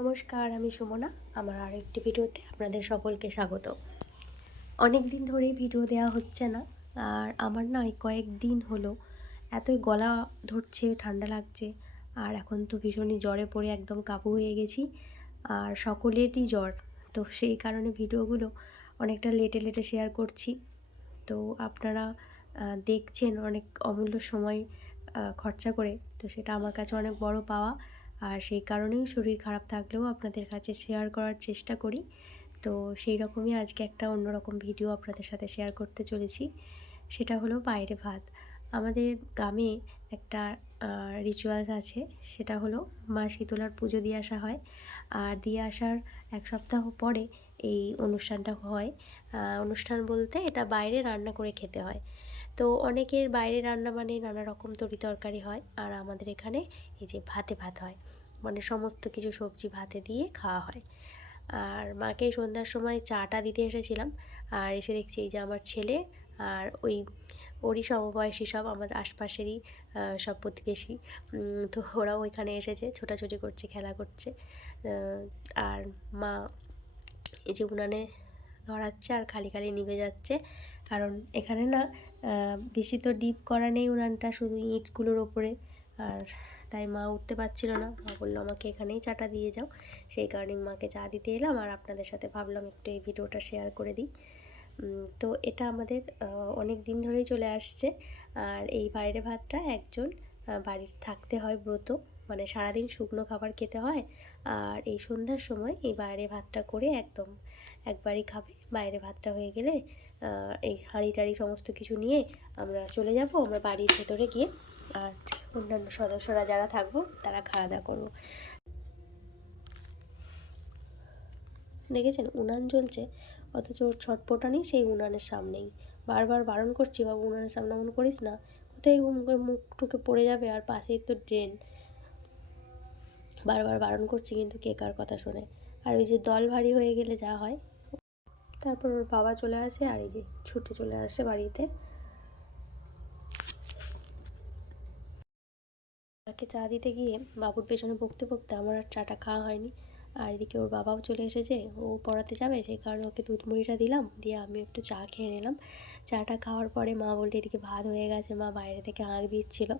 নমস্কার, আমি সুমনা। আমার আরও একটি ভিডিওতে আপনাদের সকলকে স্বাগত। অনেক দিন ধরেই ভিডিও দেওয়া হচ্ছে না, আর আমার না এই কয়েকদিন হলো এতই গলা ধরছে, ঠান্ডা লাগছে, আর এখন তো ভীষণই জ্বরে পড়ে একদম কাবু হয়ে গেছি, আর সকলেরই জ্বর। তো সেই কারণে ভিডিওগুলো অনেকটা লেটে লেটে শেয়ার করছি। তো আপনারা দেখছেন অনেক অমূল্য সময় খরচা করে, তো সেটা আমার কাছে অনেক বড় পাওয়া। আর সেই কারণেই শরীর খারাপ থাকলেও আপনাদের কাছে শেয়ার করার চেষ্টা করি। তো সেই রকমই আজকে একটা অন্যরকম ভিডিও আপনাদের সাথে শেয়ার করতে চলেছি। সেটা হলো বাইরে ভাত। আমাদের গ্রামে একটা রিচুয়ালস আছে, সেটা হলো মা শীতলার পুজো দিয়ে আসা হয়, আর দিয়ে আসার এক সপ্তাহ পরে এই অনুষ্ঠানটা হয়। অনুষ্ঠান বলতে এটা বাইরে রান্না করে খেতে হয়। তো অনেকের বাইরে রান্না মানে নানা রকম তরিতরকারি হয়, আর আমাদের এখানে এই যে ভাতে ভাত হয়, মানে সমস্ত কিছু সবজি ভাতে দিয়ে খাওয়া হয়। আর মাকে সন্ধ্যার সময় চাটা দিতে এসেছিলাম, আর এসে দেখছি এই যে আমার ছেলে আর ওরই সমবয়সী সব আমার আশপাশেরই সব প্রতিবেশী, তো ওরাও ওইখানে এসেছে, ছোটাছুটি করছে, খেলা করছে। আর মা এই যে উনানে ধরাচ্ছে আর খালি খালি নিভে যাচ্ছে, কারণ এখানে না বেশি তো ডিপ করা নেই উনানটা, শুধু ইঁটগুলোর ওপরে। আর তাই মা উঠতে পারছিল না, মা বললো আমাকে এখানেই চাটা দিয়ে যাও। সেই কারণে মাকে চা দিতে এলাম, আর আপনাদের সাথে ভাবলাম একটু এই ভিডিওটা শেয়ার করে দিই। তো এটা আমাদের অনেক দিন ধরেই চলে আসছে। আর এই বাইরে ভাতটা একজন বাড়ির থাকতে হয় ব্রত, মানে সারাদিন শুকনো খাবার খেতে হয়, আর এই সন্ধ্যার সময় এই বাইরে ভাতটা করে একদম একবারই খাবে। বাইরে ভাতটা হয়ে গেলে এই হাঁড়ি টাড়ি সমস্ত কিছু নিয়ে আমরা চলে যাব আমরা বাড়ির ভেতরে গিয়ে, আর অন্যান্য সদস্যরা যারা থাকবো তারা খাওয়া দাওয়া করবো। দেখেছেন উনান জ্বলছে, অথচ ওর ছটপটানি সেই উনানের সামনেই। বারবার বারণ করছি, বাবু উনানের সামনে এমন করিস না, কোথায় মুখ টুকে পড়ে যাবে, আর পাশেই তো ড্রেন। বারবার বারণ করছি, কিন্তু কে কার কথা শোনে। আর ওই যে দল ভারী হয়ে গেলে যা হয়। তারপর ওর বাবা চলে আসে, আর এই যে ছুটে চলে আসে বাড়িতে। মাকে চা দিতে গিয়ে বাবুর পেছনে বকতে বকতে আমার আর চাটা খাওয়া হয়নি। আর এদিকে ওর বাবাও চলে এসেছে, ও পড়াতে যাবে, সেই কারণে ওকে দুধ মুড়িটা দিলাম, দিয়ে আমি একটু চা খেয়ে নিলাম। চাটা খাওয়ার পরে মা বললে এদিকে ভাত হয়ে গেছে, মা বাইরে থেকে আঁক দিচ্ছিল।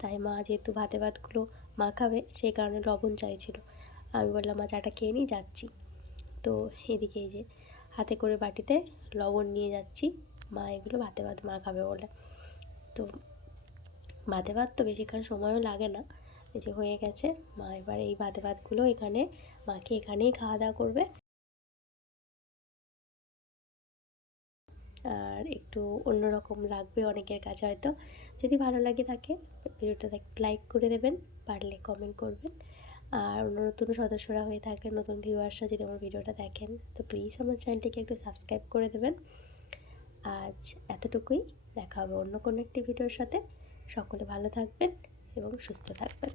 তাই মা যেহেতু ভাতগুলো মা খাবে, সেই কারণে লবণ চাইছিল। আমি বললাম মা চাটা খেয়ে নিই, যাচ্ছি। তো এদিকে এই যে হাতে করে বাটিতে লবণ নিয়ে যাচ্ছি, মা এগুলো ভাতে ভাত মা খাবে বলে। তো ভাতে ভাত তো বেশিক্ষণ সময়ও লাগে না, এই যে হয়ে গেছে। মা এবার এই ভাতে ভাতগুলো এখানে মাকে এখানেই খাওয়া দাওয়া করবে। আর একটু অন্যরকম লাগবে অনেকের কাছে হয়তো। যদি ভালো লাগে থাকে ভিডিওটা লাইক করে দেবেন, পারলে কমেন্ট করবেন। আর অন্য নতুন সদস্যরা হয়ে থাকলে, নতুন ভিউয়ার্সরা যদি আমার ভিডিওটা দেখেন, তো প্লিজ আমার চ্যানেলটিকে একটু সাবস্ক্রাইব করে দেবেন। আজ এতটুকুই, দেখা হবে অন্য কোনো একটি ভিডিওর সাথে। সকলে ভালো থাকবেন এবং সুস্থ থাকবেন।